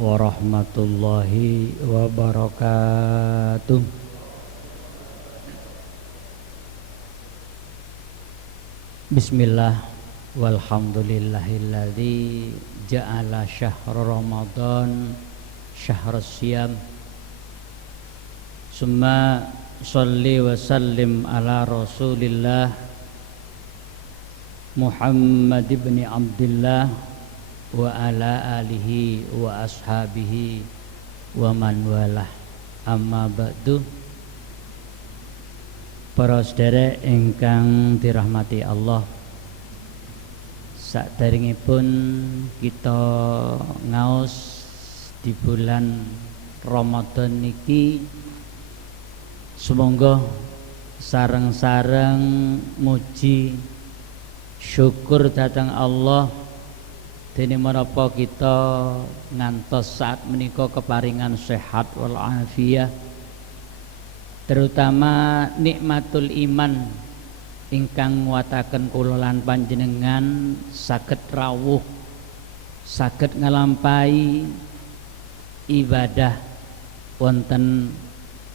warahmatullahi wabarakatuh. Bismillah walhamdulillahilladzi ja'ala syahra Ramadan syahrus siyam. Summa sholli wa sallim ala Rasulillah Muhammad ibn Abdullah wa ala alihi wa ashabihi wa man walah. Amma ba'du. Para sedherek ingkang dirahmati Allah, saderengipun kita ngaos di bulan Ramadan niki, semoga sareng-sareng muji syukur datang Allah dene menapa kita ngantos saat menika keparingan sehat wal afiyah, terutama nikmatul iman ingkang nguwataken kula lan panjenengan saged rawuh, saged ngelampahi ibadah wonten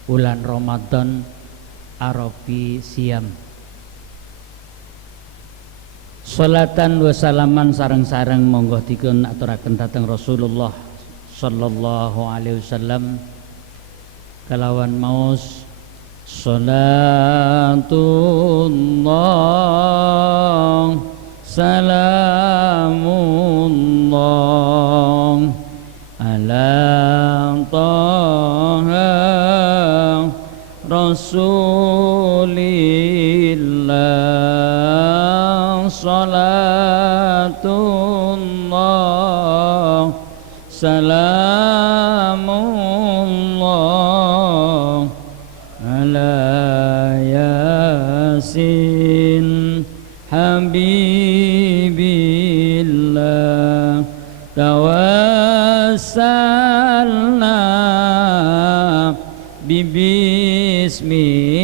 bulan Ramadan Arabi Siyam. Salatan wa salaman sareng-sareng monggo dipun aturaken dhateng Rasulullah sallallahu alaihi wasallam kalawan maos salatullah salamullah ala taha rasulillah salatullah salamullah ala yasin habibillah tawassalna bismillah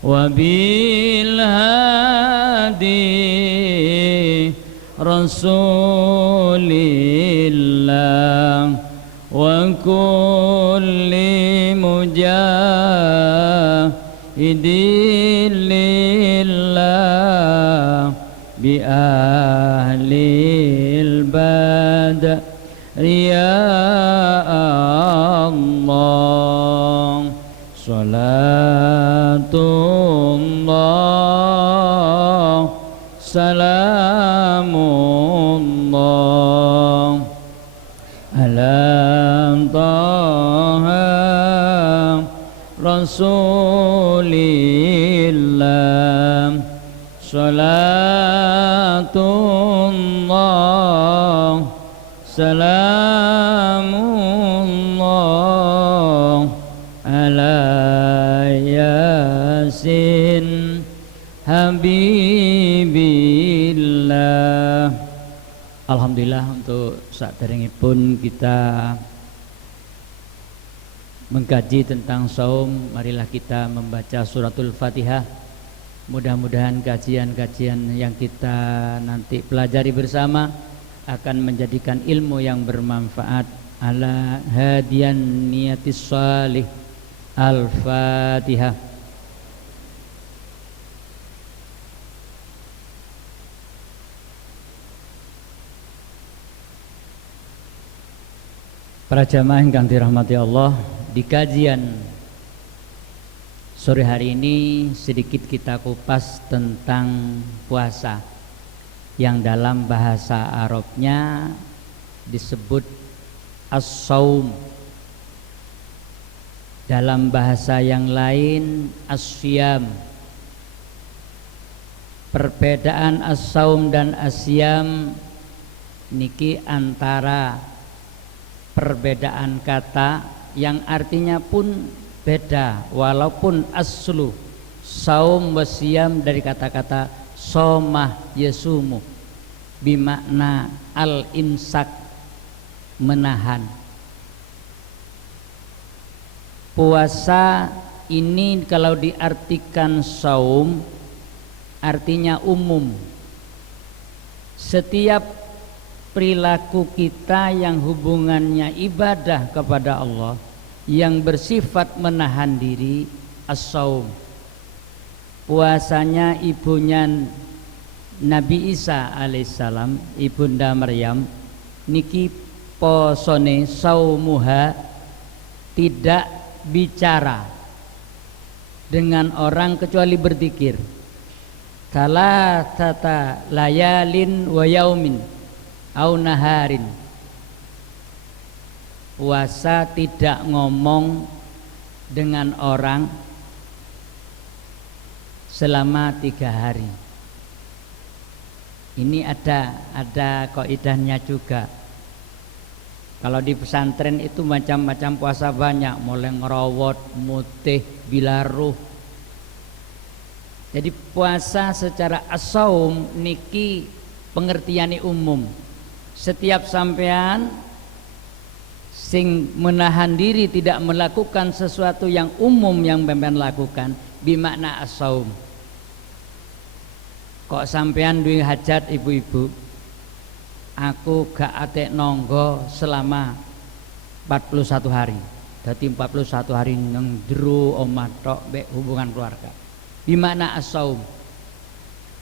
wa bil hadi rasulillah wa kulli mujahidin lillah bi ahlil badr ya Allah. Salatullah salamullah ala taha rasulillah salatullah salamullah ala yasin habibillah. Alhamdulillah, untuk saderengipun kita mengkaji tentang saum, marilah kita membaca suratul Fatihah. Mudah-mudahan kajian-kajian yang kita nanti pelajari bersama akan menjadikan ilmu yang bermanfaat. Ala hadiyan niyatis salih. Al-Fatihah. Para jamaah yang dirahmati Allah, di kajian sore hari ini sedikit kita kupas tentang puasa yang dalam bahasa Arabnya disebut as-saum, dalam bahasa yang lain as-siyam. Perbedaan as-saum dan as-siyam niki antara perbedaan kata yang artinya pun beda, walaupun aslu saum wasiyam dari kata-kata somah yesumu bimakna al-imsak, menahan. Puasa ini kalau diartikan saum artinya umum. Setiap perilaku kita yang hubungannya ibadah kepada Allah yang bersifat menahan diri, as-saum. Puasanya ibunya Nabi Isa alaihissalam, ibunda Maryam, niki posone saumuha, tidak bicara dengan orang kecuali berzikir. Salatata layalin wa yaumin au naharin. Puasa tidak ngomong dengan orang selama 3 hari. Ini ada kaidahnya juga. Kalau di pesantren itu macam-macam puasa banyak, mulai ngerawat, mutih, bilaruh. Jadi puasa secara as-saum niki pengertiane umum. Setiap sampean sing menahan diri tidak melakukan sesuatu yang umum yang sampean lakukan, bimakna as-saum. Kok sampean duwe hajat ibu-ibu, aku gak atek nonggo selama 41 hari. Dadi 41 hari nang jero omah tok mbek hubungan keluarga. Bimakna as-saum.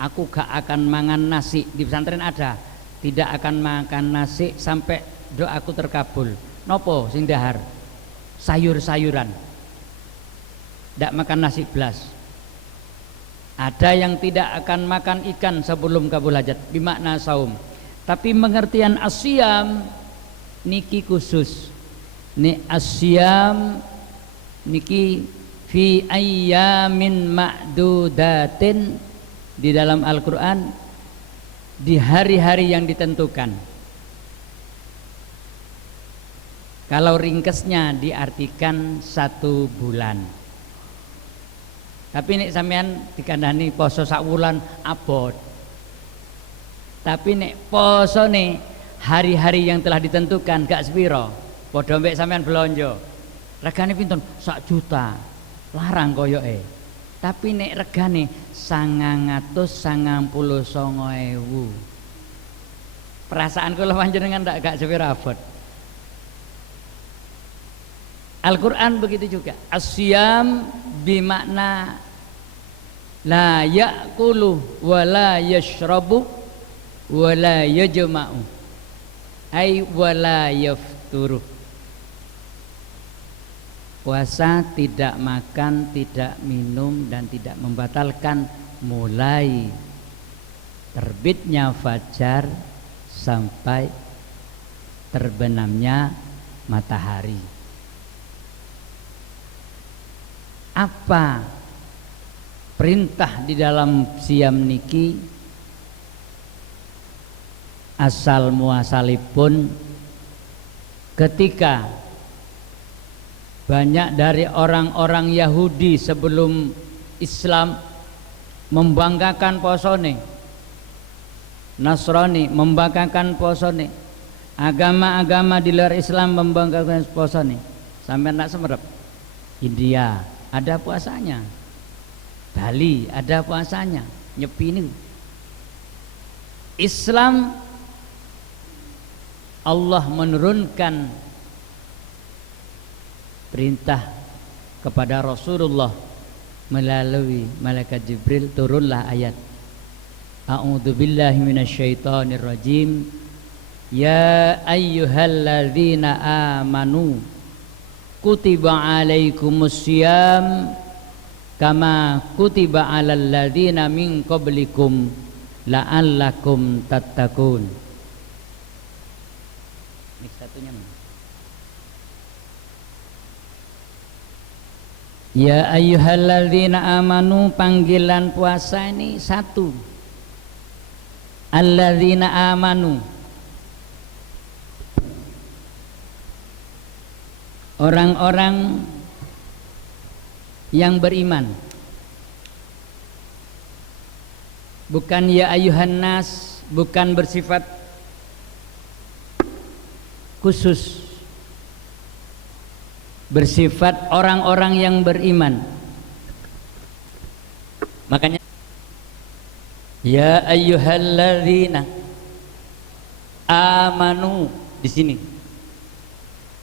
Aku gak akan mangan nasi. Di pesantren ada, tidak akan makan nasi sampai doaku terkabul. Nopo sing dahar? Sayur-sayuran. Ndak makan nasi belas. Ada yang tidak akan makan ikan sebelum kabul hajat, bimakna saum. Tapi pengertian asyam niki khusus. Ni asyam niki fi ayyamin ma'dudatin, di dalam Al-Qur'an di hari-hari yang ditentukan. Kalau ringkesnya diartikan 1 bulan. Tapi nek sampean dikandani poso sak wulan abot. Tapi nek poso nih hari-hari yang telah ditentukan gak sepiro. Padha mbek sampean belanja. Regane pinten? 1 juta. Larang koyoke. Tapi nek regane 999.000. Perasaan kula panjenengan gak sepiro abot. Al-Quran begitu juga. Asyam bimakna la ya'kulu wa la yashrabu wa la yajma'u, ay wa la yafturu. Puasa tidak makan, tidak minum, dan tidak membatalkan mulai terbitnya fajar sampai terbenamnya matahari. Apa perintah di dalam siam niki? Asal muasalipun ketika banyak dari orang-orang Yahudi sebelum Islam membanggakan posone, Nasrani membanggakan posone, agama-agama di luar Islam membanggakan posone. Sampai nak semerep. India ada puasanya, Bali ada puasanya, Nyepi ini. Islam, Allah menurunkan perintah kepada Rasulullah melalui malaikat Jibril, turunlah ayat A'udzubillahi minasyaitonirrajim. Ya ayyuhalladzina amanu kutiba alaikumussyam kama kutiba alal ladzina min qablikum la'allakum tattaqun. Ini satunya. Ya ayyuhalladzina amanu, panggilan puasa ini 1. Alladzina amanu, orang-orang yang beriman. Bukan ya ayuhan nas, bukan bersifat khusus, bersifat orang-orang yang beriman. Makanya ya ayyuhalladzina amanu di sini.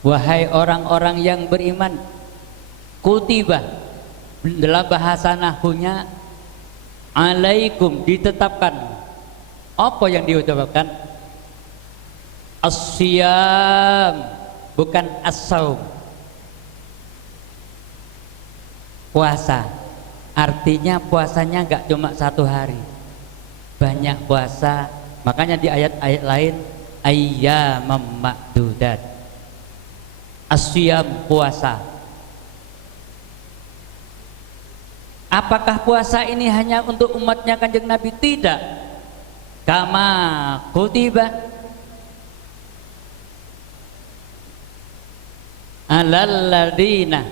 Wahai orang-orang yang beriman, kutiba dalam bahasa nahwunya alaikum ditetapkan. Apa yang diucapkan? As-siyam, bukan as-saum. Puasa, artinya puasanya enggak cuma 1 hari, banyak puasa. Makanya di ayat-ayat lain ayyamam ma'dudat. As-siyam, puasa. Apakah puasa ini hanya untuk umatnya Kanjeng Nabi? Tidak. Kama kutiba alal ladina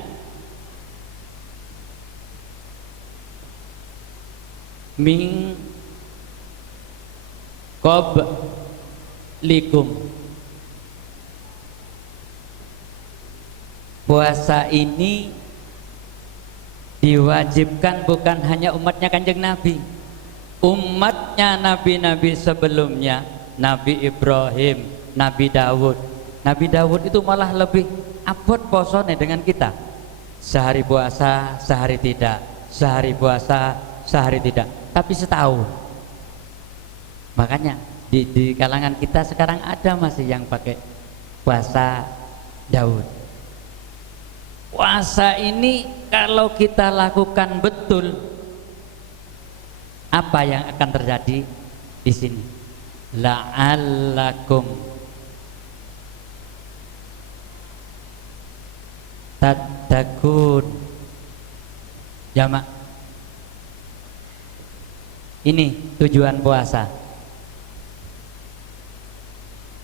min qablikum. Puasa ini diwajibkan bukan hanya umatnya Kanjeng Nabi, umatnya nabi-nabi sebelumnya, Nabi Ibrahim, Nabi Dawud. Nabi Dawud itu malah lebih abot posone dengan kita. Sehari puasa, sehari tidak. Sehari puasa, sehari tidak. Tapi setahun. Makanya di kalangan kita sekarang ada masih yang pakai puasa Daud. Puasa ini kalau kita lakukan betul, apa yang akan terjadi di sini? La'allakum tattaqun. Jamak. Ini tujuan puasa,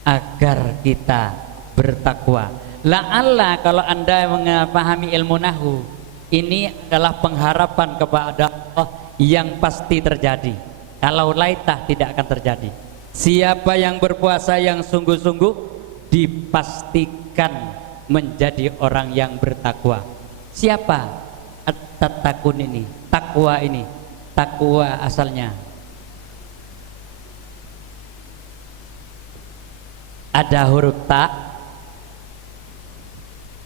agar kita bertakwa. La'alla, kalau Anda memahami ilmu nahwu, ini adalah pengharapan kepada Allah yang pasti terjadi. Kalau laitah tidak akan terjadi. Siapa yang berpuasa yang sungguh-sungguh dipastikan menjadi orang yang bertakwa. Siapa at-tattaqun ini? Takwa ini. Takwa asalnya ada huruf ta,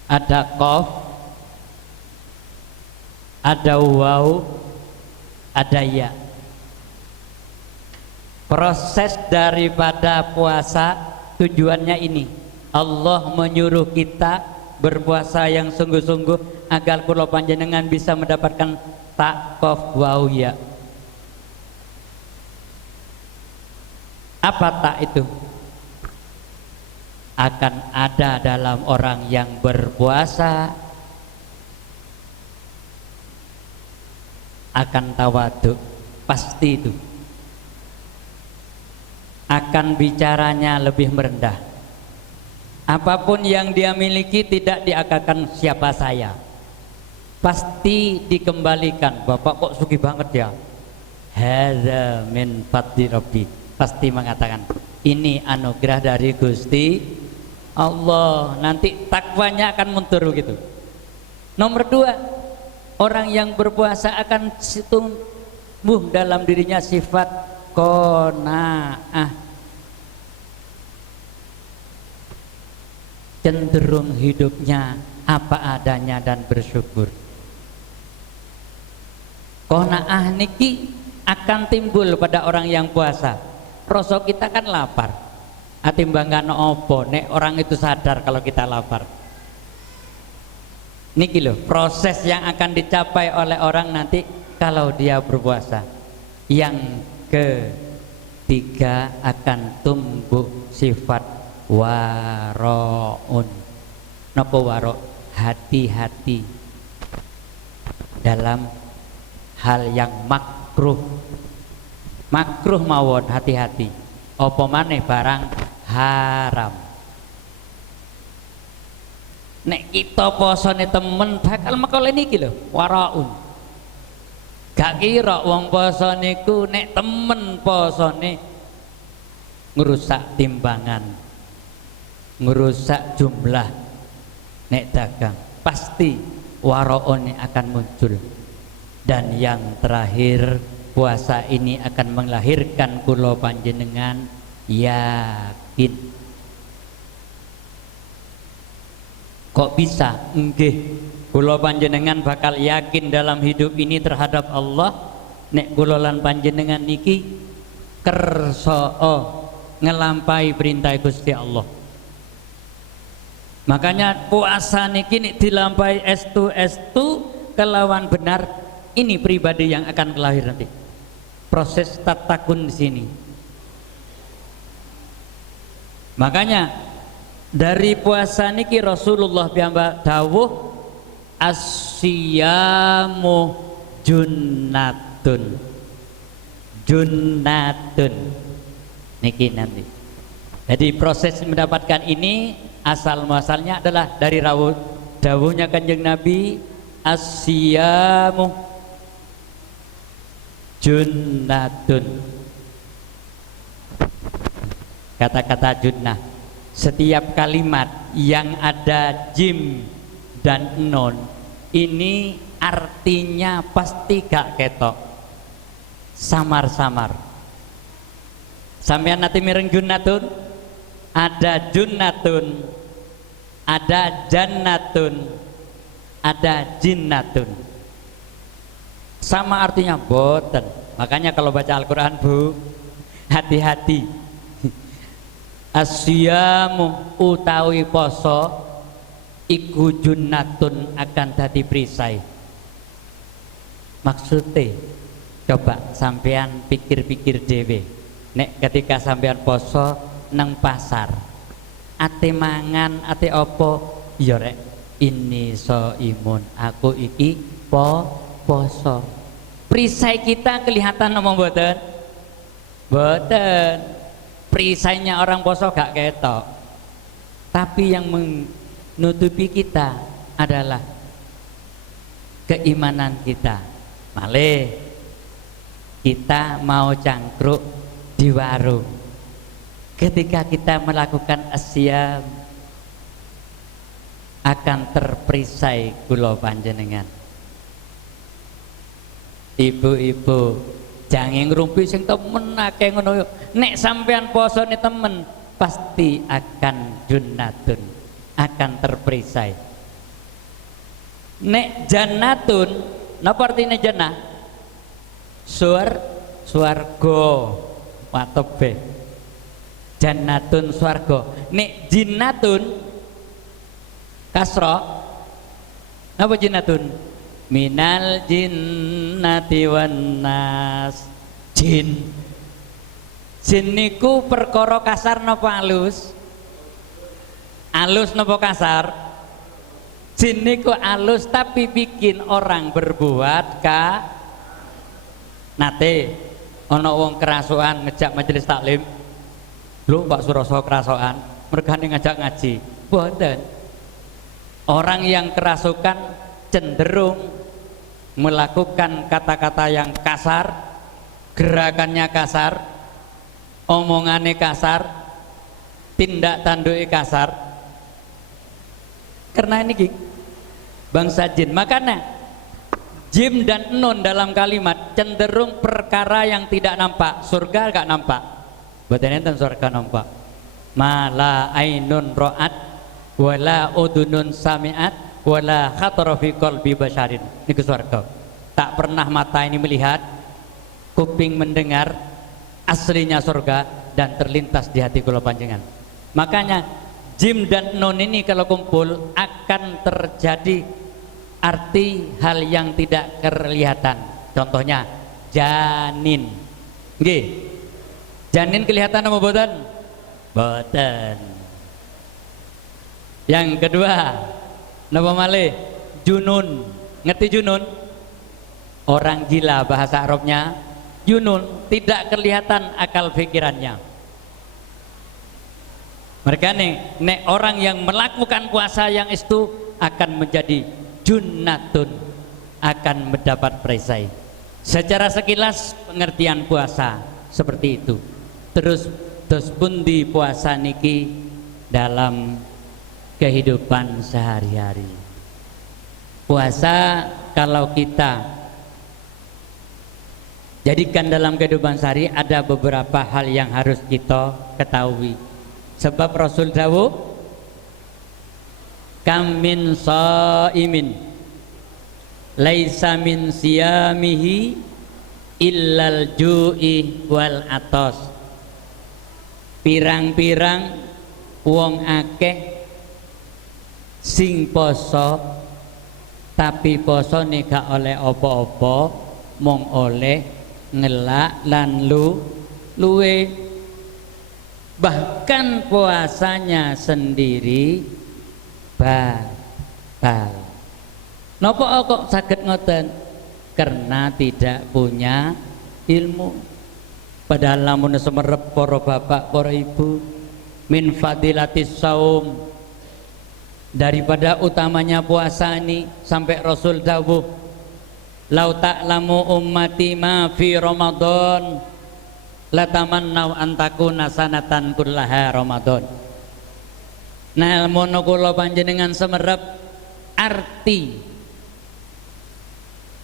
ada qaf, ada waw, ada ya. Proses daripada puasa tujuannya ini. Allah menyuruh kita berpuasa yang sungguh-sungguh agar kula panjenengan bisa mendapatkan ta, qaf, waw, ya. Apa tak itu? Akan ada dalam orang yang berpuasa akan tawadhu, pasti itu. Akan bicaranya lebih merendah. Apapun yang dia miliki tidak diakalkan siapa saya. Pasti dikembalikan. Bapak kok sugih banget ya? Hadza min fadli rabbi. Pasti mengatakan ini anugerah dari Gusti Allah. Nanti takwanya akan mundur gitu. Nomor 2, orang yang berpuasa akan tumbuh dalam dirinya sifat qanaah, cenderung hidupnya apa adanya dan bersyukur. Qanaah niki akan timbul pada orang yang puasa. Rasa kita kan lapar. Atimbangkan opo nek orang itu sadar kalau kita lapar. Niki loh proses yang akan dicapai oleh orang nanti kalau dia berpuasa. Yang ketiga akan tumbuh sifat waraun. Napa waro? Hati-hati dalam hal yang makruh. Makruh mawon, hati-hati. Apa maneh barang haram. Nek kita posone temen bakal mekole niki lho, waraun. Gak kira wong poso niku nek temen posone ngerusak timbangan, ngerusak jumlah. Nek dagang pasti waraun akan muncul. Dan yang terakhir, puasa ini akan melahirkan kula panjenengan yakin Kok bisa? Nggih, kula panjenengan bakal yakin dalam hidup ini terhadap Allah nek kula lan panjenengan niki kersa ngelampai perintah Gusti Allah. Makanya puasa niki nek dilampai estu kelawan benar, ini pribadi yang akan kelahir nanti. Proses tatakun di sini. Makanya dari puasa niki Rasulullah piyambak dawuh as-siyamu junnatun. Junnatun. Niki nanti. Jadi proses mendapatkan ini asal muasalnya adalah dari dawuhnya Kanjeng Nabi as-siyamu junnatun. Kata-kata junnah, setiap kalimat yang ada jim dan nun ini artinya pasti gak ketok, samar-samar. Sampean nanti mireng junnatun, ada junnatun, ada jannatun, ada jinnatun. Sama artinya boten. Makanya kalau baca Al-Quran Bu, hati-hati. Asyamu utawi poso iku junnatun akan dadi perisai. Maksudnya coba sampean pikir-pikir dhewe. Nek ketika sampean poso nang pasar, ate mangan ate opo, ya rek ini so imun, aku iki poso. Perisai kita kelihatan apa mboten? Mboten. Perisainya orang poso gak ketok. Tapi yang menutupi kita adalah keimanan kita. Malih kita mau cangkruk di warung. Ketika kita melakukan asyam akan terperisai kula panjenengan. Ibu-ibu jangan ngrumpi sing temen akeh ngono. Nek sampean posone temen pasti akan junnatun, akan terperisai. Nek jannatun, napa artine jannah? Swarga. Watebe. Jannatun swarga. Nek jinnatun kasra. Napa jinnatun? Minal jinnati wan nas. Jin niku perkara kasar napa alus? Alus napa kasar? Jin niku alus tapi bikin orang berbuat nate ana wong kerasukan ngejak majelis taklim. Lho Pak Suroso kerasukan mergane ngajak ngaji. Mboten. Orang yang kerasukan cenderung melakukan kata-kata yang kasar, gerakannya kasar, omongannya kasar, tindak tanduknya kasar. Karena ini bangsa jin. Makanya jim dan nun dalam kalimat cenderung perkara yang tidak nampak. Surga gak nampak. Betul enten surga nampak. Mala ainun ro'at wala udunun sami'at wala khatara fi qalbi basyarin. Niku surga. Tak pernah mata ini melihat, kuping mendengar aslinya surga dan terlintas di hati kula panjenengan. Makanya jim dan nun ini kalau kumpul akan terjadi arti hal yang tidak kelihatan. Contohnya janin. Nggih. Janin kelihatan apa mboten? Mboten. Yang kedua, napa malih? Junun. Ngerti junun? Orang gila bahasa Arabnya junun, tidak kelihatan akal pikirannya. Mereka nek orang yang melakukan puasa yang itu akan menjadi junnatun, akan mendapat perisai. Secara sekilas pengertian puasa seperti itu. Terus pundi puasa niki dalam kehidupan sehari-hari. Puasa kalau kita jadikan dalam kehidupan sehari, ada beberapa hal yang harus kita ketahui. Sebab Rasul dawuh kam min shaimin laisa min siyamihi illal ju'i wal atos. Pirang-pirang wong akeh sing poso tapi posone gak oleh apa-apa, mung oleh ngelak lan luwe. Bahkan puasanya sendiri batal. Napa kok saged ngoten? Karena tidak punya ilmu. Padahal lamun semerep para bapak, para ibu, min fadilatis saum, daripada utamanya puasa ini sampai Rasul dawuh, lau ta'lamu ummati ma fi Ramadan latamannau antakuna sanatan kullaha Ramadan. Nah, ilmu kula panjenengan semerep arti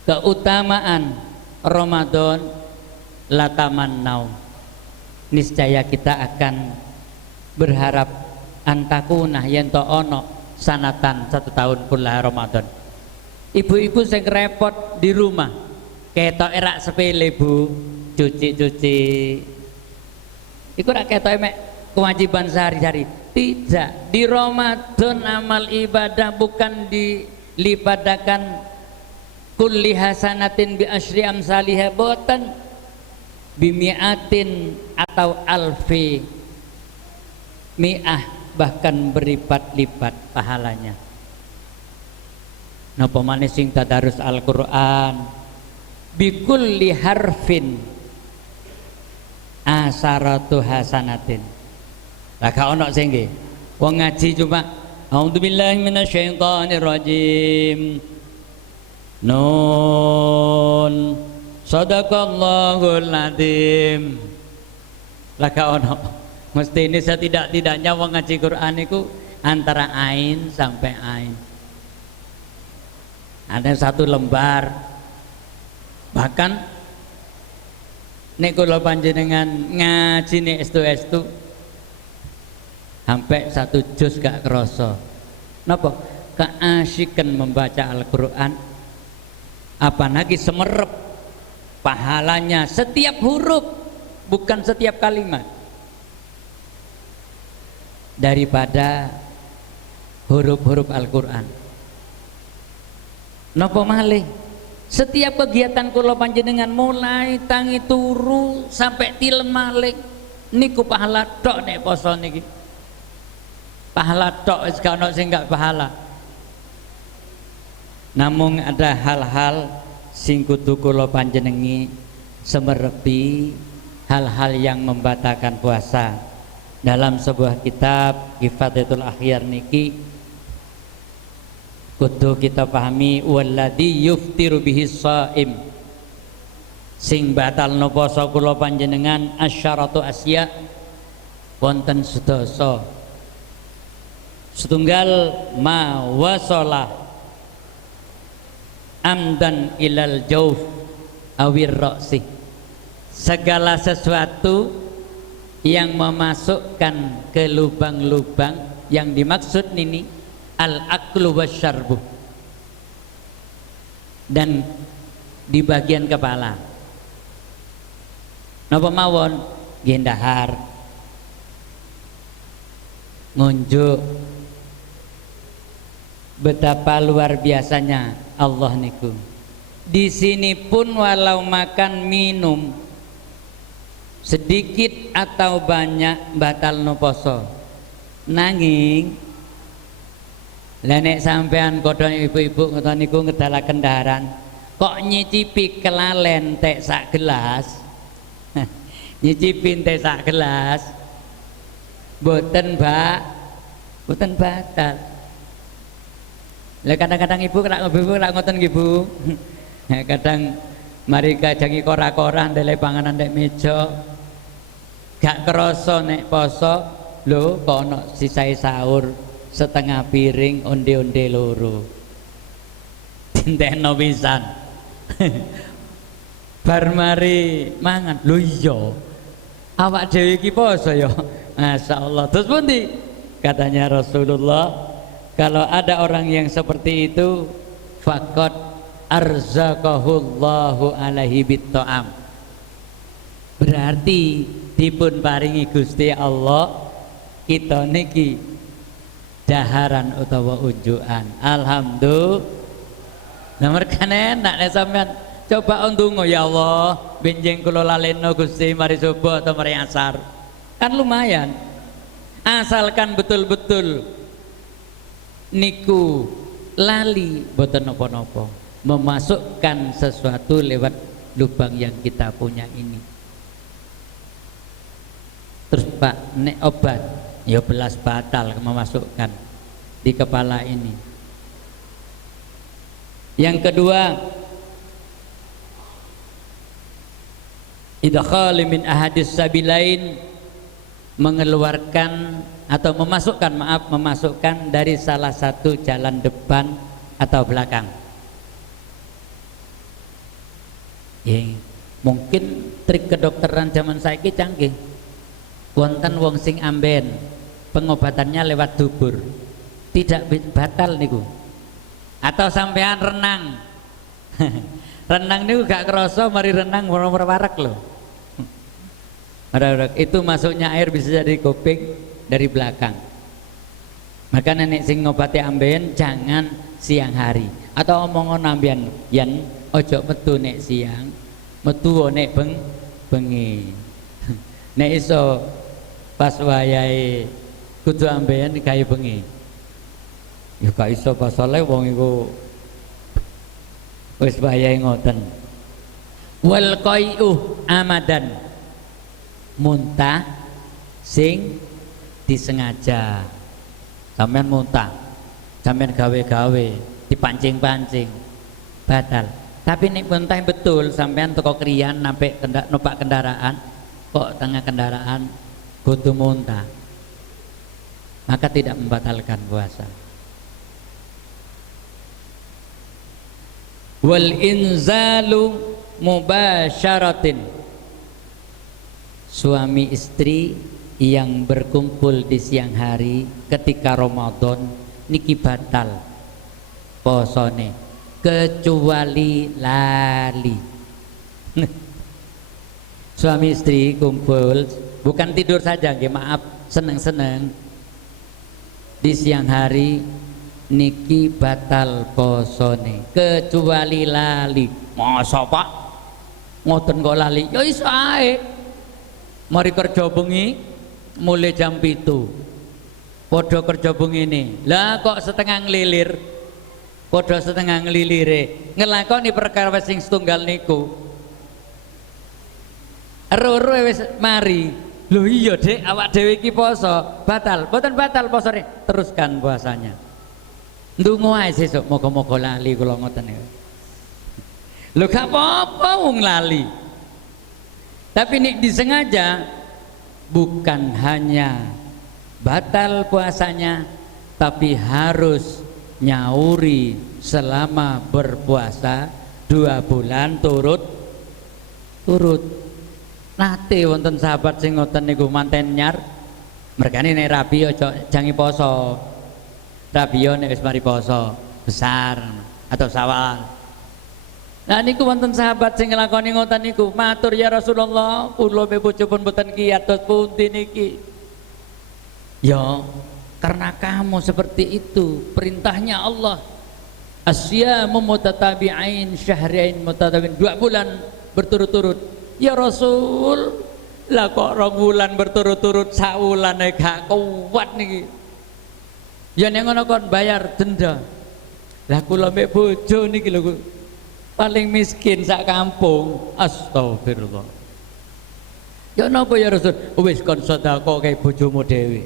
keutamaan Ramadan, latamannau, niscaya kita akan berharap antakuna yen to ono sanatan 1 tahun kullaha Ramadan. Ibu-ibu sing repot di rumah ketok erak sepele Bu, cuci-cuci iku rak ketok mek kewajiban sehari-hari. Tidak, di Ramadan amal ibadah bukan dilipadakan kulli hasanatin bi asyri amsalihha, boten bimiatin atau alfi mi'ah, bahkan berlipat-lipat pahalanya. Napa maneh sing tadarus Al-Qur'an bi kulli harfin asaratu hasanatin. Lah gak ono sing nggih wong ngaji cuma a'udzubillahi minasyaitonirrajim, nun sadaqallahul adzim. Lah gak ono, mesti ini setidak-tidaknya wong ngaji Quran itu antara ain sampai ain ada 1 lembar. Bahkan nek kula panjenengan ngaji nek estu-estu sampai 1 juz gak kerasa. Napa? Keasikan membaca Al-Qur'an, apalagi semerep pahalanya setiap huruf, bukan setiap kalimat, daripada huruf-huruf Al-Qur'an. Napa malih? Setiap kegiatan kula panjenengan mulai tangi turu sampai tilem malih niku pahala tok nek poso niki. Pahala tok, wis gak ono sing gak pahala. Namun ada hal-hal sing kudu kula panjenengi semerepi hal-hal yang membatalkan puasa. Dalam sebuah kitab Ifadatul Akhyar niki kudu kita pahami, walladzi yuftiru bihi shaim, sing batalno poso kula panjenengan asyaratu asya, wonten sedasa. Setunggal ma wasala amdan ilal jauf awir ra'si, segala sesuatu yang memasukkan ke lubang-lubang, yang dimaksud ini al-aklu wasyarbu, dan di bagian kepala. Napa mawon? Gendahar, ngunjuk. Betapa luar biasanya Allah niku. Di sini pun walau makan minum sedikit atau banyak batal no poso. Nanging lah nek sampean kodhong ibu-ibu ngoten niku ngedalaken daharan, kok nyicipi kelalen tek sak gelas. Nyicipin tek sak gelas. Mboten, Mbak. Mboten batal. Lah kadang-kadang ibu rak ngoten nggih, Bu. Kadang mari kajangi kora-kora ndele panganan nek meja. Gak kerasa nek poso, lho kok ana sisae sahur setengah piring onde-onde loro. Dintekno pisan. Bar mari mangan. Lho iya. Awak dhewe iki poso ya. Masyaallah. Terus pundi? Katanya Rasulullah, Kalau ada orang yang seperti itu, faqad arzaqahullahu alaihi bitta'am. Berarti dipun paringi Gusti Allah kita niki daharan utawa unjukan. Alhamdulillah. Nomor kan enak nek sampean coba ndonga, ya Allah, benjing kula laleno Gusti mari subuh atau mari asar. Kan lumayan. Asalkan betul-betul niku lali boten napa-napa, memasukkan sesuatu lewat lubang yang kita punya ini. Terus Pak, nek obat ya belas batal memasukkan di kepala ini. Yang kedua, idkhal min ahadis sabilain, mengeluarkan atau memasukkan dari salah satu jalan depan atau belakang. Ya, mungkin trik kedokteran zaman saiki canggih. Wonten wong sing amben pengobatannya lewat dubur, tidak batal niku. Atau sampean renang. Renang niku gak kerasa mari renang warak lho. Itu masuknya air bisa dari kuping, dari belakang. Maka nenek sing ngobati amben jangan siang hari. Atau omongon ambean yen ojo metu nek siang, metu nek bengi. Nek iso pas wayahe kudu ambean kaya bengi. Ya gak iso pasale wong iku wis wayahe ngoten. Wal qai'u amadan, muntah sing disengaja. Sampean muntah, sampean gawe-gawe, dipancing-pancing, batal. Tapi nek muntah betul sampean teko kriyan sampai numpak kendaraan, kok tengah kendaraan kudu muntah, maka tidak membatalkan puasa. Wal inzalu mubasyaratin, suami istri yang berkumpul di siang hari ketika Ramadan niki batal posone kecuali lali. Suami istri kumpul, bukan tidur saja, maaf, seneng-seneng di siang hari niki batal posone kecuali lali. Masa Pak ngoten kok lali? Ya iso ae. Mari kerja bengi mulai jam 7. Padha kerja bengine. Lah kok setengah ngelilir. Padha setengah ngelilire. Ngelakoni perkara sing setunggal niku. Ero-ero wis mari. Lho iya Dek, awak dhewe iki poso, batal. Mboten batal posone, teruskan puasanya. Ndonga ae sesuk moga-moga lali kula ngoten niku. Lho gak apa-apa wong lali. Tapi nek disengaja bukan hanya batal puasanya, tapi harus nyauri selama berpuasa 2 bulan turut. Nate wonten sahabat sing ngoten niku manten nyar, mergane nek rabi aja jangi poso. Rabi nek wis mari poso besar atau sawal. Nah niku wonten sahabat sing nglakoni ngoten niku, matur ya Rasulullah, kula be bojo pun mboten kiat tos pundi niki. Ya, karena kamu seperti itu, perintahnya Allah. Asyamu mutatabi'ain syahrain mutatabi'ain, 2 bulan berturut-turut. Ya Rasul, lah kok 2 bulan berturut-turut, saulan gak kuat niki. Ya nek ngono kon bayar denda. Lah kula mbek bojo niki lho paling miskin sak kampung. Astagfirullah. Ya napa ya Rasul? Wis kon sedekah kaya bojomu dhewe.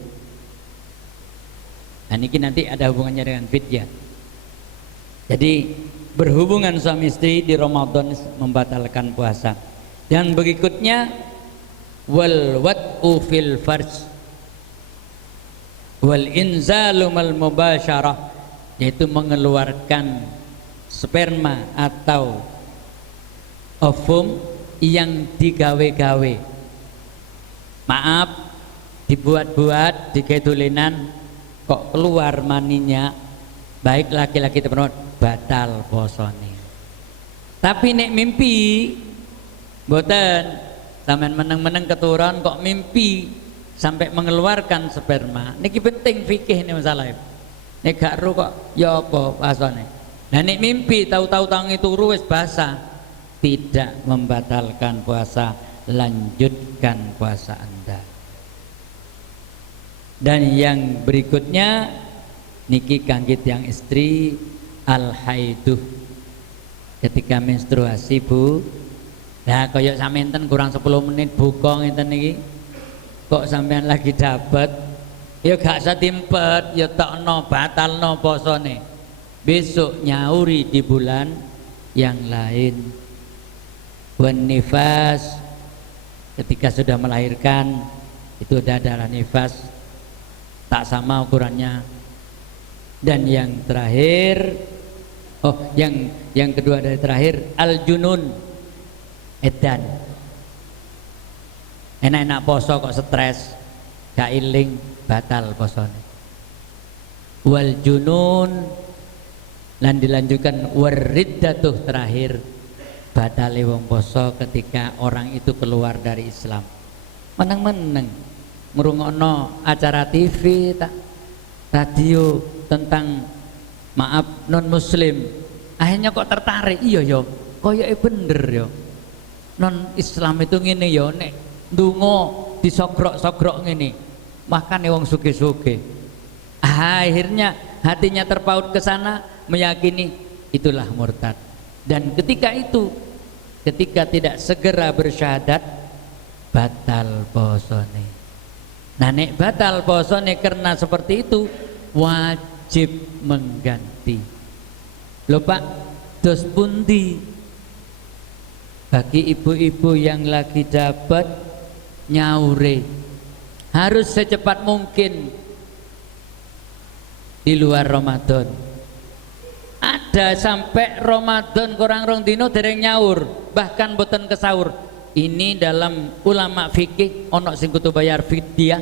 Nah niki nanti ada hubungannya dengan fidyah. Jadi berhubungan suami istri di Ramadan membatalkan puasa. Dan berikutnya wal wad'u fil farj wal inzalu mal mubasyarah, yaitu mengeluarkan sperma atau ovum yang digawe-gawe. Maaf, dibuat-buat, digedulinan, kok keluar maninya baik laki-laki atau perempuan batal posone. Tapi nek mimpi mboten, sampean meneng-meneng keturun kok mimpi sampai mengeluarkan sperma, niki penting fikih ini masalah. Nek gak ru kok ya apa pasone. Nah nek mimpi tahu-tahu tangi turu wis basah, tidak membatalkan puasa, lanjutkan puasa Anda. Dan yang berikutnya niki kangge tiyang istri al haiduh, ketika menstruasi Bu. Nah kaya sampeyan kurang 10 menit buka ngenten niki kok sampean lagi dapat ya gak usah timpet, ya tokno batalno posone, besok nyauri di bulan yang lain. Wan nifas, ketika sudah melahirkan itu ada darah nifas tak sama ukurannya. Dan yang terakhir, yang kedua dari terakhir al junun, edan. Enak-enak poso kok stres, gak iling, batal posone. Wal junun, lan dilanjutkan wariddatuh terakhir, batal wong poso ketika orang itu keluar dari Islam. Meneng-meneng ngrungokno acara TV tak radio tentang maaf non muslim, akhirnya kok tertarik. Iya yo, koyoke bener yo. Non Islam itu ngene yo, nek ndonga disogrok-sogrok ngene. Makane wong sugih-sugih. Akhirnya hatinya terpaut ke sana, meyakini itulah murtad. Dan ketika itu, ketika tidak segera bersyahadat, batal posone. Nah nek batal posone karena seperti itu, wajib mengganti. Lho Pak, dos pundi bagi ibu-ibu yang lagi dapat nyaure, harus secepat mungkin di luar Ramadan. Ada sampai Ramadan kurang rong dino dereng nyaur, bahkan boten kesaur. Ini dalam ulama fikih ono sing kudu bayar fidyah,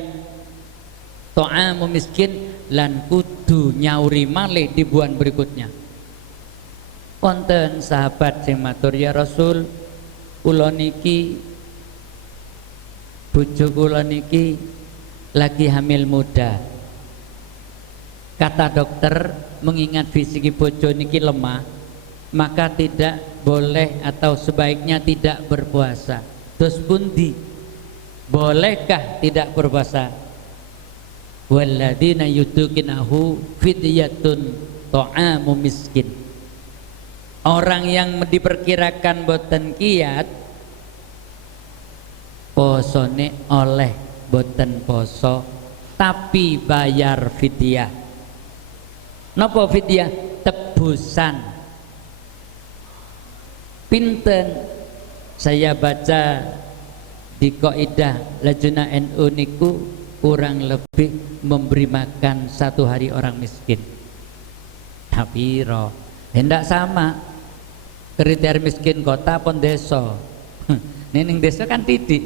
ta'amu miskin, lan kudu nyauri malih di bulan berikutnya. Wonten sahabat sing matur, ya Rasul, kula niki bojo kula niki lagi hamil muda. Kata dokter, mengingat fisik bojo niki lemah, maka tidak boleh atau sebaiknya tidak berpuasa. Terus pundi, bolehkah tidak berpuasa? Walladzina yudukinahu fidyatun ta'amu miskin. Orang yang diperkirakan boten kiat posone oleh boten poso, tapi bayar fidyah. Napa fidyah? Tebusan. Pinten saya baca di kaidah Lajnah NU niku kurang lebih memberi makan 1 hari orang miskin. Tapi hendak sama kriteria miskin kota pun desa. Ning desa kan titik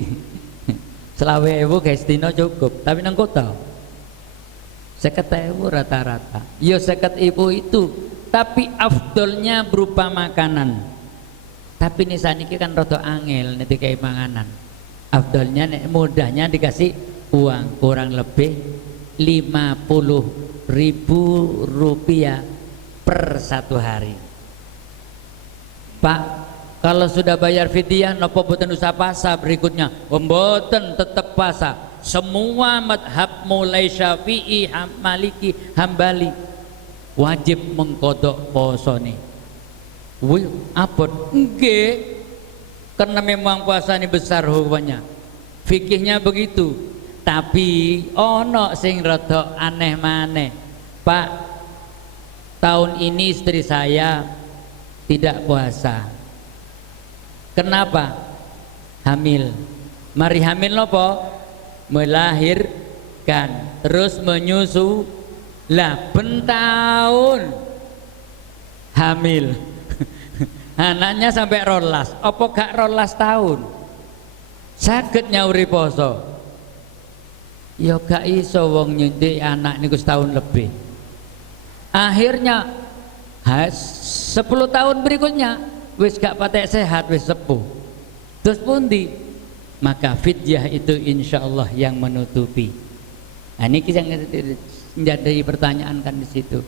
20.000 guys dino cukup, tapi nang kota 50.000 rata-rata. Ya 50.000 itu, tapi afdolnya berupa makanan. Tapi nih saniki kan rada angel nek dikai manganan. Afdolnya nek mudahnya dikasih uang kurang lebih 50.000 rupiah per 1 hari. Pak, kalau sudah bayar fidyah napa boten usah puasa berikutnya? Mboten, tetep puasa. Semua madhab mulai Syafi'i, Maliki, Hambali wajib mengkodok posone. Abot nggih, karena memang puasa ini besar hukumannya. Fikihnya begitu. Tapi ono sing rada aneh maneh. Pak, tahun ini istri saya tidak puasa. Kenapa? Hamil. Mari hamil nopo? Melahirkan, terus menyusu. Lah bentahun hamil. Anaknya sampai 12, apa gak 12 tahun saged nyauri poso? Ya gak iso wong nyuntik anak niku setahun lebih. Akhirnya 10 tahun berikutnya wis gak patek sehat, wis sepuh. Terus pundi? Maka fidyah itu insya Allah yang menutupi. Nah, ini yang menjadi pertanyaan kan di situ.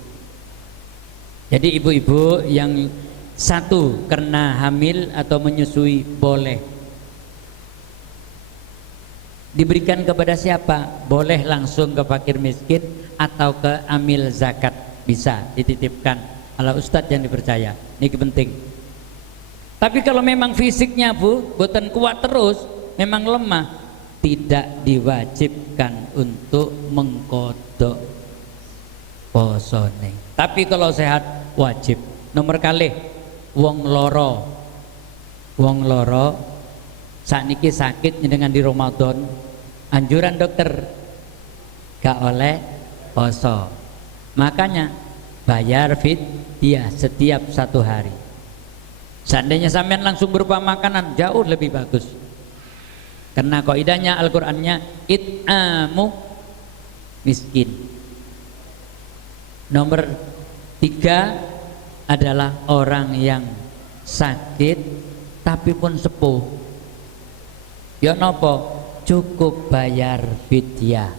Jadi ibu-ibu yang satu karena hamil atau menyusui boleh diberikan kepada siapa? Boleh langsung ke fakir miskin atau ke amil zakat, bisa dititipkan ala ustadz yang dipercaya. Ini penting. Tapi kalau memang fisiknya bu boten kuat terus, memang lemah, tidak diwajibkan untuk mengkodok posone. Tapi kalau sehat wajib. Nomor kalih wong loro sakniki sakit dengan di Ramadan, anjuran dokter gak oleh poso, makanya bayar fidyah setiap 1 hari. Seandainya sampean langsung berupa makanan jauh lebih bagus, karena kaidahnya Al-Qur'annya it'amu miskin. Nomor 3 adalah orang yang sakit tapi pun sepuh, ya nopo cukup bayar fidyah,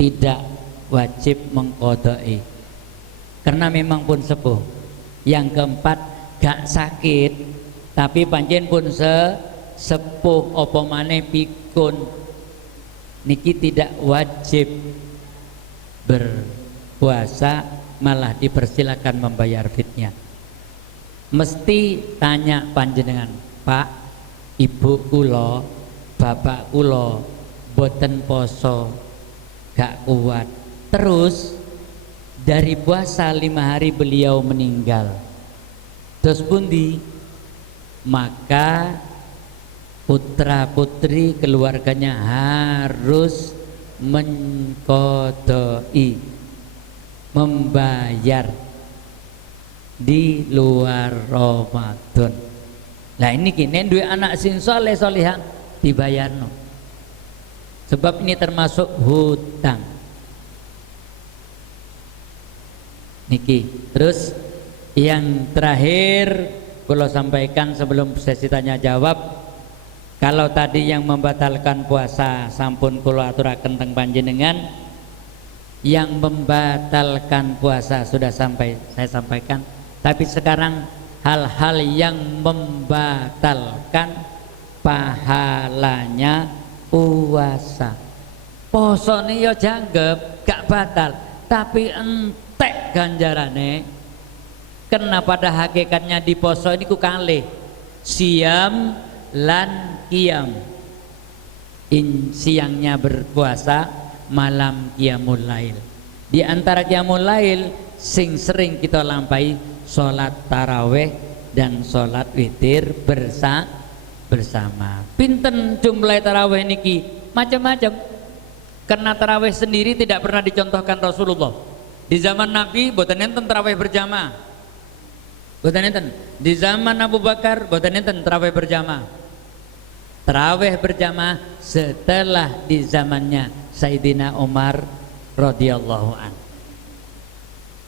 tidak wajib mengkodoi karena memang pun sepuh. Yang keempat, gak sakit tapi pancen pun sepuh apa maneh pikun, niki tidak wajib berpuasa, malah dipersilakan membayar fidyah. Mesti tanya panjenengan, Pak, ibu kulo, bapak kulo boten poso, gak kuat, terus dari puasa 5 hari beliau meninggal, terus pundi? Maka putra putri keluarganya harus mengkodoi, membayar di luar Ramadan. Nah ini kini dua anak sing soleh solihah dibayar no. Sebab ini termasuk hutang. Niki terus yang terakhir kalau sampaikan sebelum sesi tanya jawab, kalau tadi yang membatalkan puasa sampun kula aturaken teng panjenengan, yang membatalkan puasa sudah saya sampaikan. Tapi sekarang hal-hal yang membatalkan pahalanya puasa. Poso ini ya janggep gak batal, tapi entek ganjarane. Karena pada hakikatnya di poso ini ku kalih siam lan qiyam. Siangnya berpuasa, malam qiyamul lail. Di antara qiyamul lail sing sering kita lampahi sholat taraweh dan sholat witir bersama. Pinten jumlah taraweh niki? Macam-macam. Karena taraweh sendiri tidak pernah dicontohkan Rasulullah. Di zaman Nabi boten enten taraweh berjamaah. Boten enten. Di zaman Abu Bakar boten enten taraweh berjamaah. Taraweh berjamaah setelah di zamannya Sayyidina Umar radhiyallahu an.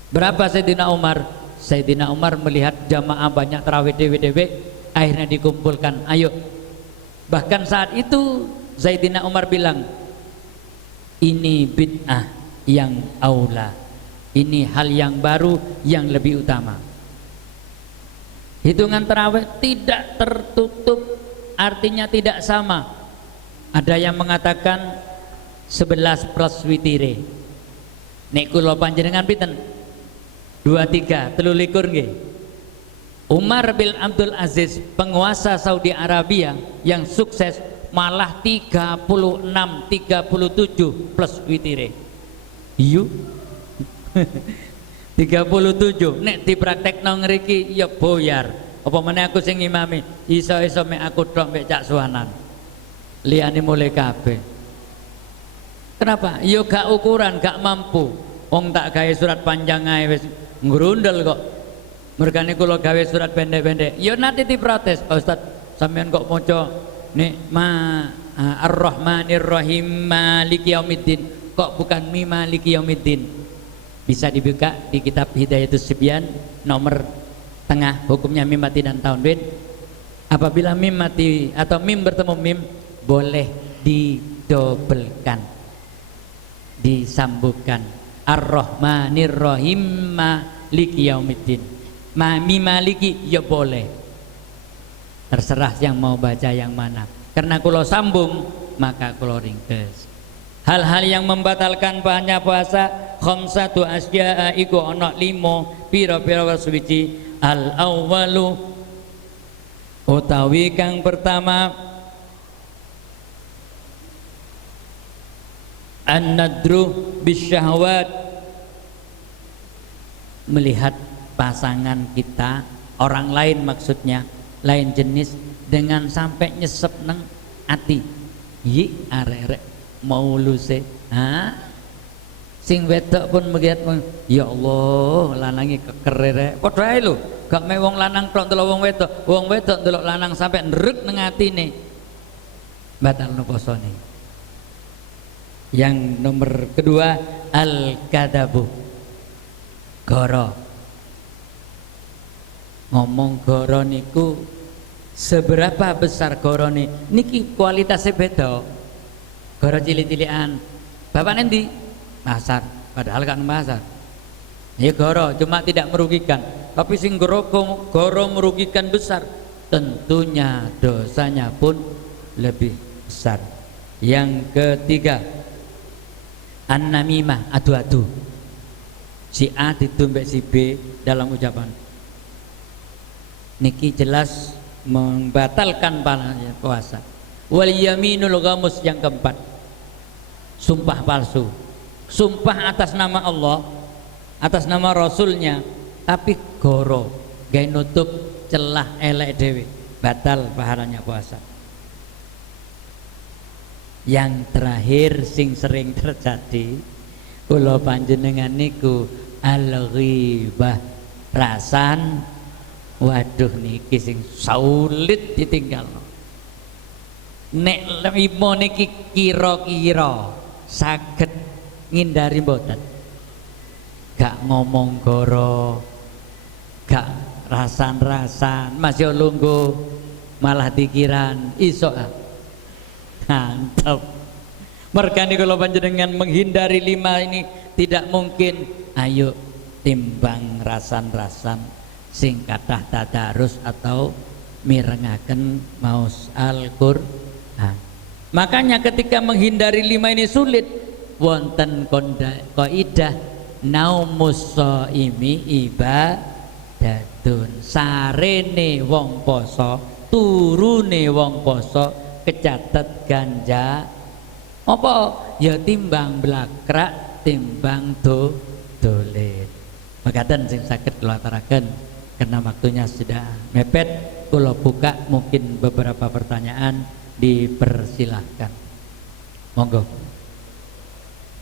Berapa Sayyidina Umar? Sayyidina Umar melihat jamaah banyak tarawih dewe-dewe, akhirnya dikumpulkan, ayo. Bahkan saat itu Sayyidina Umar bilang, ini bid'ah yang aula, ini hal yang baru yang lebih utama. Hitungan tarawih tidak tertutup, artinya tidak sama. Ada yang mengatakan 11 plus witire. Nek kula panjenengan pinten? 23, 23 nggih. Umar bin Abdul Aziz, penguasa Saudi Arabia yang sukses, malah 36, 37 plus witire. Iyo 37 nek dipraktekno ngriki ya boyar. Apa meneh aku sing imami, iso-iso mek aku tok mek Cak Suwanan. Liyane mulai kabeh. Kenapa? Yo gak ukuran, gak mampu. Wong tak gawe surat panjang ae wis ngrundel kok. Mergane kula gawe surat pendek-pendek. Yo nanti diprotes, Pak Ustaz, sampean kok maca nek Ar-Rahmanir Rahim Maliki Yaumiddin, kok bukan Mi Maliki Yaumiddin. Bisa dibuka di kitab Hidayatus Sibyan nomor tengah, hukumnya mim mati dan taunwin. Apabila mim mati atau mim bertemu mim, boleh didobelkan, disambungkan. Ar-Rahmanir Rahim Maliki Yaumiddin. Mim Maliki ya boleh, terserah yang mau baca yang mana. Karena kalau sambung maka kalau ringkes. Hal-hal yang membatalkan banyak puasa khamsatu asya'a iku ana 5 pira-pira suci. Al awwalu utawi kang pertama an-nadru bisyahwat, melihat pasangan kita, orang lain maksudnya, lain jenis, dengan sampai nyesep neng ati. Yi arek-arek mau luse, sing wedok pun melihat, ya Allah lanangi kekerere, padha ae lho, gak me wong lanang tok ndelok wong wedok ndelok lanang sampai ndrek nang atine, batalno posone. Yang nomor kedua al-kadabu, goro. Ngomong goro niku seberapa besar goro niki kualitasnya beda. Goro cilik-cilikan, bapak nanti pasar, padahal kan pasar. Ya goro, cuma tidak merugikan. Tapi sing goro merugikan besar, tentunya dosanya pun lebih besar. Yang ketiga, an-namimah, adu-adu. Si A ditumbek si B dalam ucapan. Niki jelas membatalkan puasa. Wal yaminul ghamus, yang keempat, sumpah palsu. Sumpah atas nama Allah, atas nama Rasulnya, tapi goro gaya nutup celah elek dewi, batal pahalanya puasa. Yang terakhir sing sering terjadi kula panjenengan niku al-ghibah, rasan. Waduh niki sing sulit ditinggal. Nek limo niki kira-kira saged ngindari mboten? Gak ngomong goro, gak rasan-rasan, masih lungguh, malah dikiran iso. Mantap. Mergane kula panjenengan menghindari 5 ini tidak mungkin. Ayo timbang rasan-rasan sing kathah tadarus atau mirengaken maos Al-Qur'an. Makanya ketika menghindari 5 ini sulit, wonten kaidah naumus shaimi ibadatun. Sarene wong poso, turune wong poso kecatet ganja apa ya timbang blakrak, timbang dolen. Makaten sing saged kula aturaken karena waktunya sudah mepet. Kula buka mungkin beberapa pertanyaan, dipersilahkan. Monggo.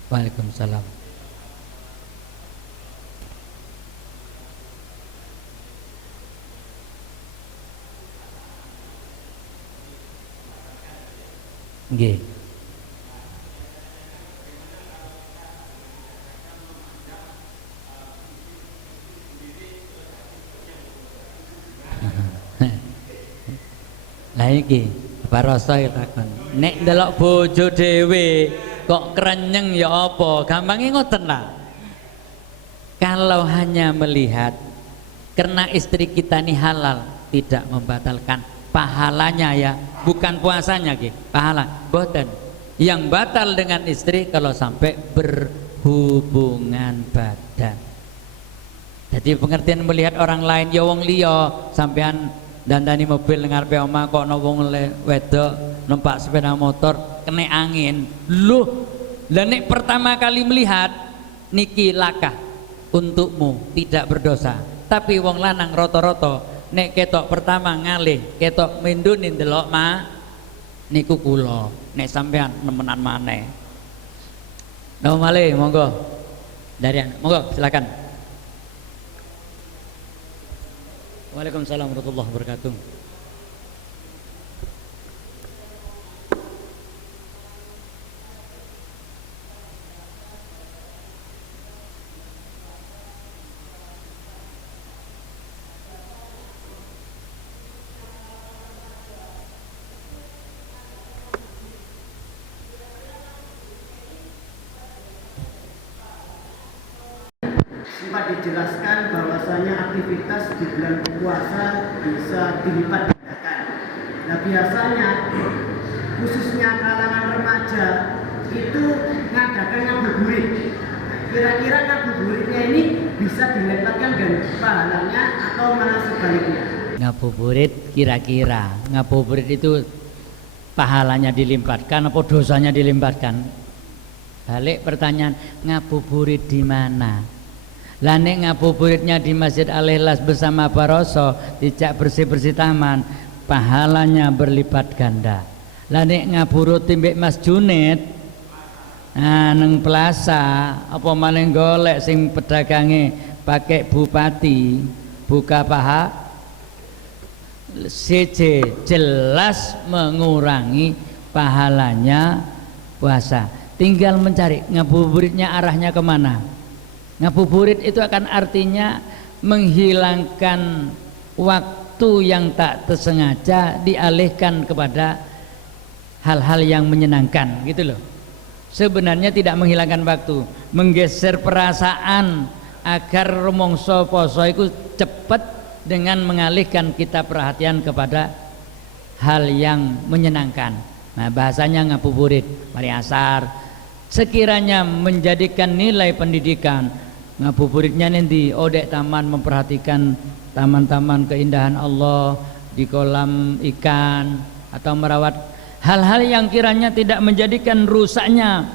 Waalaikumsalam. Nggih. Lah iki apa rasa takon. Nek ndelok bojo dhewe kok krenyeng ya apa? Gampange ngoten lah. Kalau hanya melihat karena istri kita ini halal, tidak membatalkan pahalanya ya, bukan puasanya gitu, pahala boten. Yang batal dengan istri kalau sampai berhubungan badan. Jadi pengertian melihat orang lain ya wong liya, sampean dandani mobil ngarepe omah kok ana wong wedok numpak sepeda motor kena angin. Loh, lah nek pertama kali melihat niki lakah untukmu, tidak berdosa. Tapi wong lanang rata-rata nek ketok pertama ngalih, ketok minduni ndelok niku kula. Nek sampean nemenan maneh. Napa malih monggo. Dari monggo silakan. Waalaikumsalam warahmatullahi wabarakatuh. sempat dijelaskan bahwasanya aktivitas di bulan puasa bisa dilipat gandakan. Nah biasanya khususnya kalangan remaja itu ngadakan ngabuburit. Kira-kira ngabuburitnya ini bisa dilipatkan pahalanya atau malah sebaliknya? Ngabuburit kira-kira ngabuburit itu pahalanya dilimpatkan apa dosanya dilimpatkan? Balik pertanyaan, ngabuburit di mana? Lah nek ngabuburitnya di Masjid Al-Ikhlas bersama Baroso, dijak bersih-bersih taman, pahalanya berlipat ganda. Lah nek ngabuburit mbek Mas Junid, neng plaza apa maling golek sing pedagange pakai bupati buka paha CJ jelas mengurangi pahalanya puasa. Tinggal mencari ngabuburitnya arahnya kemana. Ngabuburit itu akan artinya menghilangkan waktu yang tak tersengaja dialihkan kepada hal-hal yang menyenangkan gitu loh. Sebenarnya tidak menghilangkan waktu, menggeser perasaan agar rumangsa poso itu cepat dengan mengalihkan kita perhatian kepada hal yang menyenangkan. Nah bahasanya ngabuburit mari asar sekiranya menjadikan nilai pendidikan. Ngabuburitnya nanti odek taman memperhatikan taman-taman keindahan Allah di kolam ikan atau merawat hal-hal yang kiranya tidak menjadikan rusaknya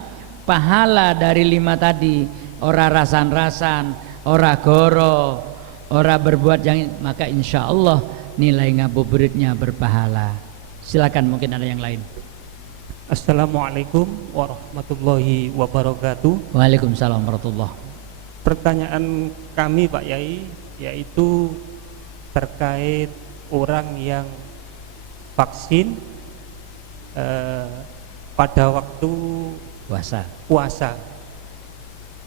pahala dari 5 tadi, ora rasan-rasan, ora goro, ora berbuat yang, maka insya Allah nilai ngabuburitnya berpahala. Silakan mungkin ada yang lain. Assalamualaikum warahmatullahi wabarakatuh. Waalaikumsalam warahmatullahi. Pertanyaan kami Pak Yai yaitu terkait orang yang vaksin pada waktu puasa.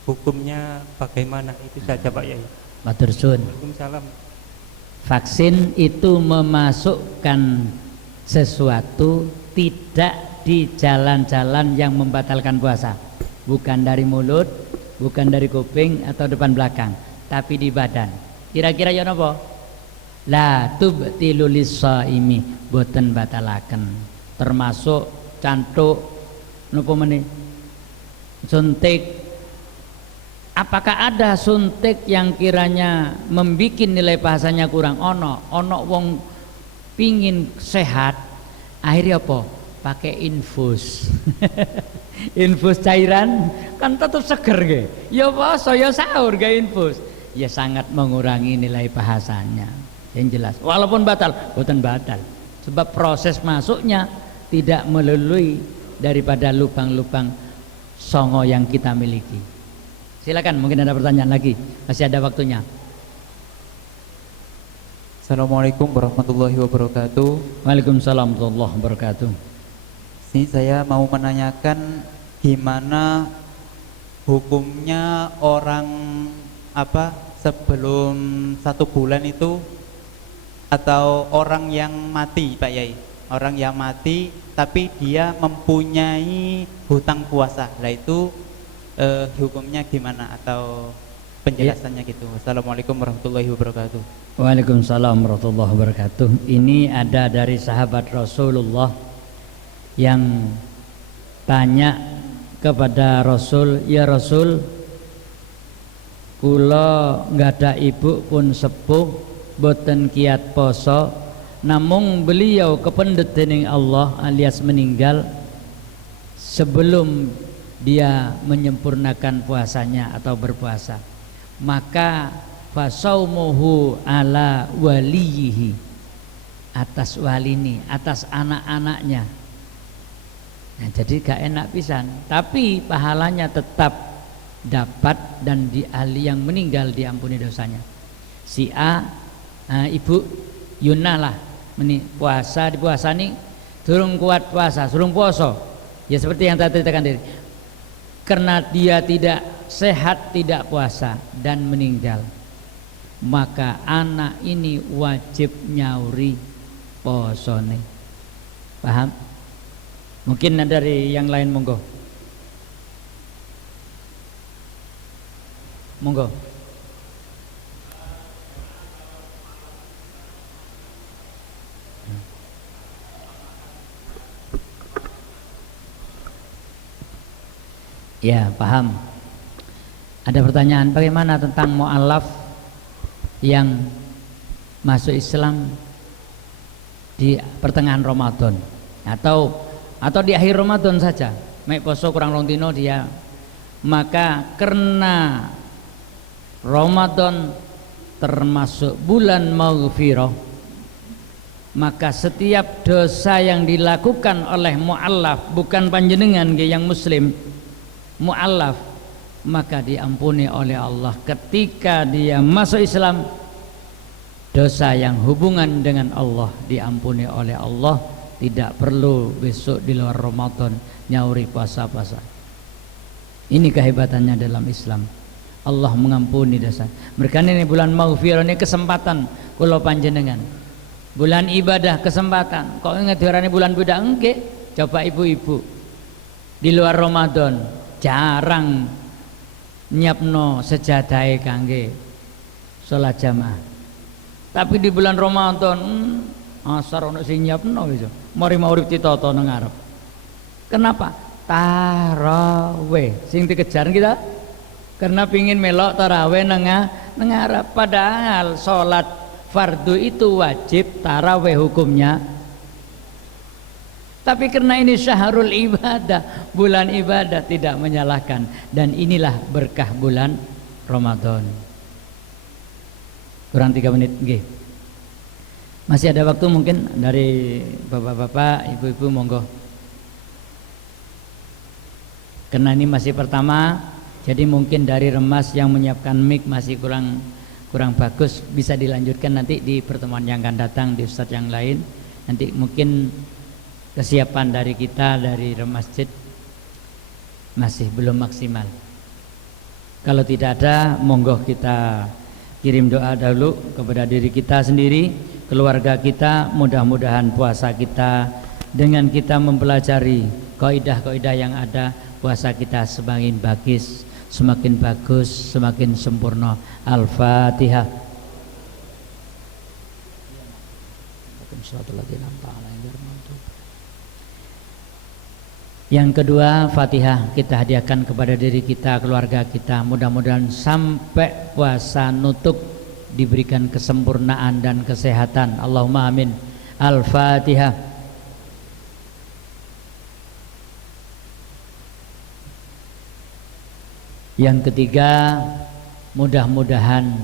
Hukumnya bagaimana? Itu saja Pak Yai. Matur suwun. Waalaikumsalam. Vaksin itu memasukkan sesuatu tidak di jalan-jalan yang membatalkan puasa, bukan dari mulut, bukan dari kuping atau depan belakang, tapi di badan. Kira-kira ya napa? La tubtilu lis-shaimi, boten batalaken. Termasuk cantuk napa meneh? Suntik. Apakah ada suntik yang kiranya membuat nilai bahasanya kurang? Ono wong pingin sehat, akhirnya apa? Pakai infus. Infus cairan kan tetap seger ge. Ya poso ya sahur ge infus. Ya sangat mengurangi nilai bahasanya. Yang jelas walaupun batal, bukan batal. Sebab proses masuknya tidak melalui daripada lubang-lubang songo yang kita miliki. Silakan mungkin ada pertanyaan lagi. Masih ada waktunya. Assalamualaikum warahmatullahi wabarakatuh. Waalaikumsalam warahmatullahi wabarakatuh. Ini saya mau menanyakan gimana hukumnya orang sebelum 1 bulan itu, atau orang yang mati Pak Yai, orang yang mati tapi dia mempunyai hutang puasa. Lah itu hukumnya gimana atau penjelasannya gitu. Assalamualaikum warahmatullahi wabarakatuh. Waalaikumsalam warahmatullahi wabarakatuh. Ini ada dari sahabat Rasulullah yang tanya kepada Rasul, ya Rasul, kula nggak ada ibu pun sepuh, boten kiat poso, namung beliau kependet dening Allah alias meninggal sebelum dia menyempurnakan puasanya atau berpuasa, maka fasaumuhu ala waliyihi, atas walini, atas anak-anaknya. Nah, jadi gak enak pisan, tapi pahalanya tetap dapat dan yang meninggal diampuni dosanya. Si A, ibu Yuna lah puasa nih durung kuat puasa, durung poso. Ya seperti yang tadi dikatakan tadi. Karena dia tidak sehat, tidak puasa dan meninggal, maka anak ini wajib nyauri posone. Paham? Mungkin dari yang lain, monggo. Ya, paham. Ada pertanyaan bagaimana tentang mu'alaf yang masuk Islam di pertengahan Ramadan atau di akhir Ramadan saja, mek poso kurang rong dino dia, maka karena Ramadan termasuk bulan maghfirah, maka setiap dosa yang dilakukan oleh mu'allaf, bukan panjenengan yang muslim, mu'allaf, maka diampuni oleh Allah ketika dia masuk Islam. Dosa yang hubungan dengan Allah diampuni oleh Allah, tidak perlu besok di luar Ramadan nyauri puasa-puasa. Ini kehebatannya dalam Islam, Allah mengampuni dosa. Mereka ini bulan maghfirah, ini kesempatan kula panjenengan, bulan ibadah, kesempatan. Kok ingat diarani bulan budak engke? Coba ibu-ibu di luar Ramadan jarang nyiapno sejadahe kangge salat jamaah. Tapi di bulan Ramadan asar ono sing nyiapno wis. Mari mau urip ditata nang ngarep. Kenapa? Tarawih sing dikejar kita karena pingin melok tarawih nang ngarep. Padahal salat fardu itu wajib, tarawih hukumnya. Tapi karena ini syahrul ibadah, bulan ibadah, tidak menyalahkan. Dan inilah berkah bulan Ramadan. Kurang 3 menit, nggih. Masih ada waktu mungkin dari bapak-bapak, ibu-ibu, monggo. Karena ini masih pertama, jadi mungkin dari Remas yang menyiapkan mic masih kurang bagus, bisa dilanjutkan nanti di pertemuan yang akan datang di ustadz yang lain. Nanti mungkin kesiapan dari kita dari Masjid masih belum maksimal. Kalau tidak ada, monggo kita kirim doa dahulu kepada diri kita sendiri, keluarga kita. Mudah-mudahan puasa kita dengan kita mempelajari kaidah-kaidah yang ada, puasa kita semakin bagus, semakin sempurna. Al-Fatihah. Yang kedua, Fatihah kita hadiahkan kepada diri kita, keluarga kita. Mudah-mudahan sampai puasa nutup diberikan kesempurnaan dan kesehatan. Allahumma amin. Al-Fatihah. Yang ketiga, mudah-mudahan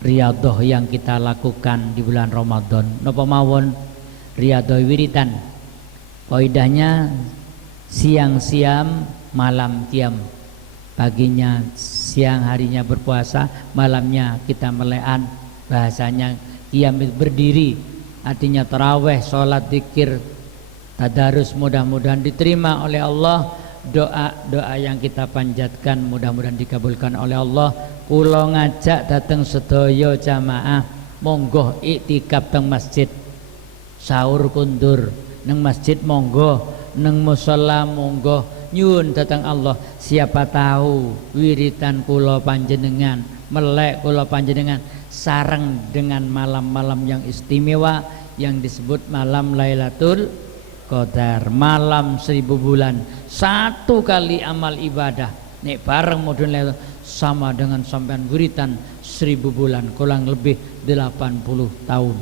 riyadhah yang kita lakukan di bulan Ramadan napa mawon riyadhah wiritan. Kaidahnya siang-siam, malam qiyam. Paginya siang harinya berpuasa, malamnya kita melean. Bahasanya qiyam berdiri, artinya tarawih, salat, zikir, tadarus. Mudah-mudahan diterima oleh Allah. Doa-doa yang kita panjatkan mudah-mudahan dikabulkan oleh Allah. Kula ngajak datang sedaya jamaah, monggo iktikaf teng masjid. Sahur kundur nang masjid monggo, nang musala monggo, nyuwun datang Allah. Siapa tahu wiritan kula panjenengan, melek kula panjenengan sareng dengan malam-malam yang istimewa yang disebut malam Lailatul Qadar, malam 1000 bulan. Satu kali amal ibadah nek bareng modun sama dengan sampean wiritan 1000 bulan, kurang lebih 80 tahun.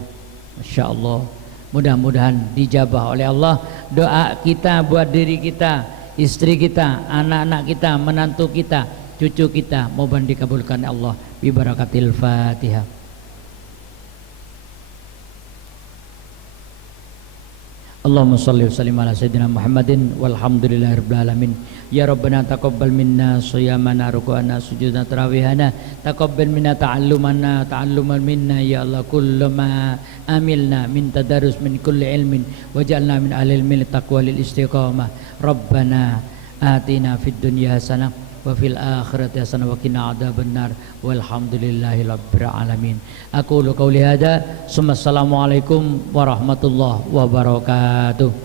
Masya Allah. Mudah-mudahan dijabah oleh Allah doa kita buat diri kita, istri kita, anak-anak kita, menantu kita, cucu kita, mohon dikabulkan Allah bi barakatil Fatihah. Allahumma salli wa sallim ala sayyidina Muhammadin walhamdulillahirabbil alamin. Ya Rabbana taqabbal minna shiyamana, ruku'ana, sujudana, tarawihana. Taqabbal minna ta'alluman minna ya Allah, kullu ma amilna min tadarus min kulli ilmin waj'alna min ahli ilmi taqwa lil istiqamah. Rabbana atina fid dunya hasanah wa fil akhirati hasanah wa qina adzabannar walhamdulillahi rabbil alamin. Aqulu qouli hadza, assalamualaikum warahmatullahi wabarakatuh.